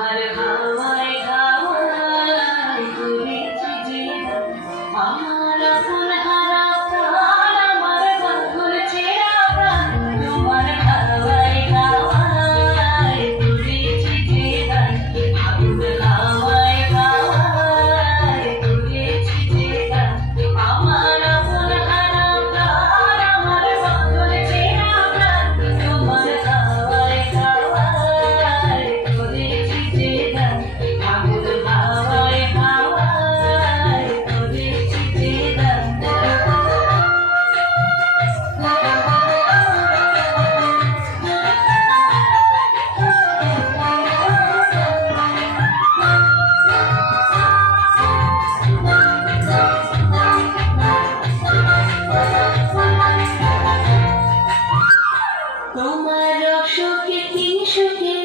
তোমার হাওয়ায় হাওয়ায় করেছি যে আমার আপন হারা প্রাণ, আমার পাগল ছেঁড়া প্রাণ। তোমার হাওয়ায় হাওয়ায় করেছি যে আগুন হাওয়ায় হাওয়ায় করেছি যে আমার আপন হারা প্রাণ, আমার পাগল ছেঁড়া প্রাণ। তোমার হাওয়ায় হাওয়ায় করেছি যে আগুন হাওয়ায় হাওয়ায় করেছি যে তোমার সুখে কি সুখে